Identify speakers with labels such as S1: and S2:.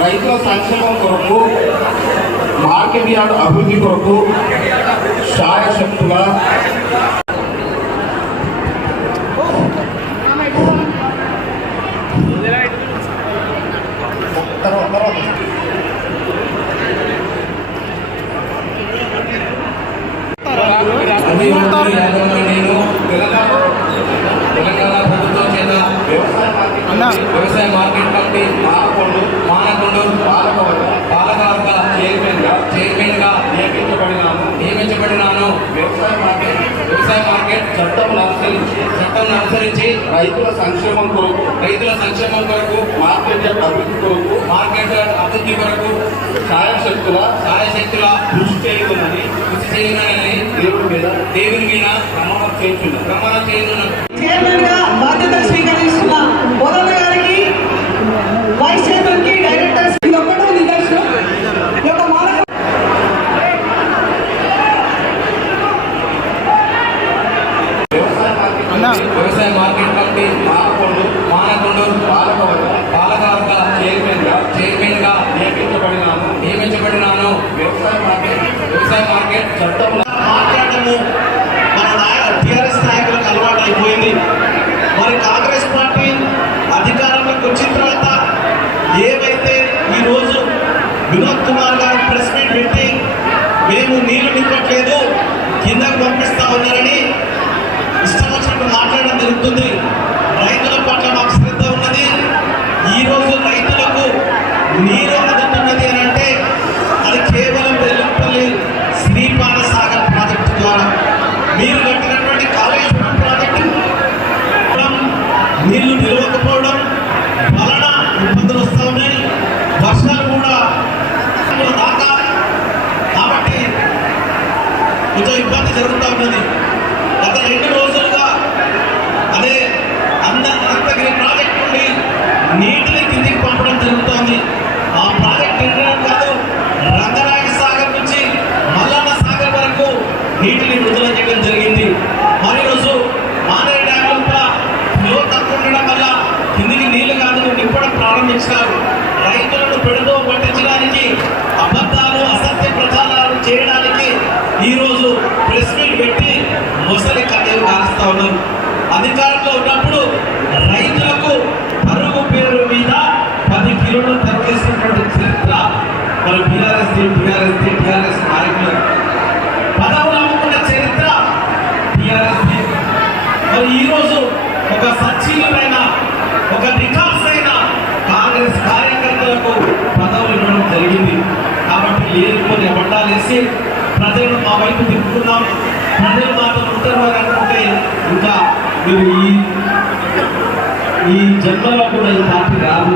S1: రైతుల సంక్షేమం కొరకు మార్కెట్ యార్డ్ అభివృద్ధి కొరకు శాయశక్తుల వ్యవసాయ మార్కెట్ కమిటీ మానకొండ
S2: మానకొండ
S1: పాలకవర్గ
S2: పాలకవర్గ చైర్మన్గా చైర్మన్గా
S1: నియమించబడినాను.
S2: నియమించబడినాను.
S1: వ్యవసాయ మార్కెట్
S2: వ్యవసాయ మార్కెట్
S1: చట్టం అనుసరించి
S2: చట్టం అనుసరించి
S1: రైతుల సంక్షేమం కొరకు
S2: రైతుల సంక్షేమం కొరకు
S1: మార్కెట్ అభివృద్ధి కొరకు
S2: మార్కెట్ అభివృద్ధి కొరకు
S1: సాయశక్తుల
S2: సాయశక్తుల
S1: కృషి చేయకుందని
S2: కృషి చేయాలని
S1: దేవుడి మీద
S2: దేవుని మీద
S1: ప్రమాణం చేస్తున్నాను
S2: ప్రమాణం చేయనున్నాను
S3: బాధ్యత స్వీకరిస్తున్న బోధన గారికి వైస్ చైర్మన్కి డైరెక్టర్స్ ఇది ఒక్కటే నిదర్శనం ఈ యొక్క మానవ
S1: వ్యవసాయ మార్కెట్
S2: వ్యవసాయ మార్కెట్ కమిటీ
S1: మానకొండ
S2: మానకొండ
S1: పాలకవర్గ
S2: పాలకవర్గ చైర్మన్గా చైర్మన్గా
S1: నియమించబడినాను
S2: నియమించబడినాను
S1: వ్యవసాయ మార్కెట్
S2: వ్యవసాయ మార్కెట్
S1: చట్టం
S4: మాట్లాడము మన నాయ టీఆర్ఎస్ నాయకులకు అలవాటు అయిపోయింది మరి కాంగ్రెస్ పార్టీ అధికారంలోకి వచ్చిన తర్వాత ఏవైతే ఈరోజు వినోద్ కుమార్ గారు ప్రెస్ మీట్ పెట్టి మేము నీళ్ళు నింపట్లేదు కిందకు పంపిస్తా ఉన్నారని ఇష్టం వచ్చినట్టు మాట్లాడడం జరుగుతుంది. రైతుల పట్ల మాకు శ్రద్ధ ఉన్నది. ఈ రోజు రైతులకు నీరు ఇబ్బంది జరుగుతూ ఉన్నది. గత రెండు రోజులుగా అదే అంద అనంతగిరి ప్రాజెక్ట్ నుండి నీటిని కిందికి పంపడం జరుగుతోంది. ఆ ప్రాజెక్ట్ నిండడం కాదు రంగనాయక సాగర్ నుంచి మల్లన్న సాగర్ వరకు నీటిని విడుదల చేయడం జరిగింది. ఉన్నారు. అధికారంలో ఉన్నప్పుడు రైతులకు పరుగు పేరు మీద పది కిలోలు తరగేసినటువంటి చరిత్ర మరి బీఆర్ఎస్ టీఆర్ఎస్ టీఆర్ఎస్ నాయకులు. పదవులు అమ్ముకున్న చరిత్ర టీఆర్ఎస్ మరి ఈరోజు ఒక సచ్చీలమైన ఒక రికార్డ్స్ అయిన కాంగ్రెస్ కార్యకర్తలకు పదవులు ఇవ్వడం జరిగింది. కాబట్టి లేనిపోని అబద్ధాలు వేసి ప్రజలను మా వైపు తిప్పుకున్నాం ప్రజలు మాతో ఉంటారు మీరు ఈ ఈ జన్మలో కూడా ఈ పార్టీ రాదు.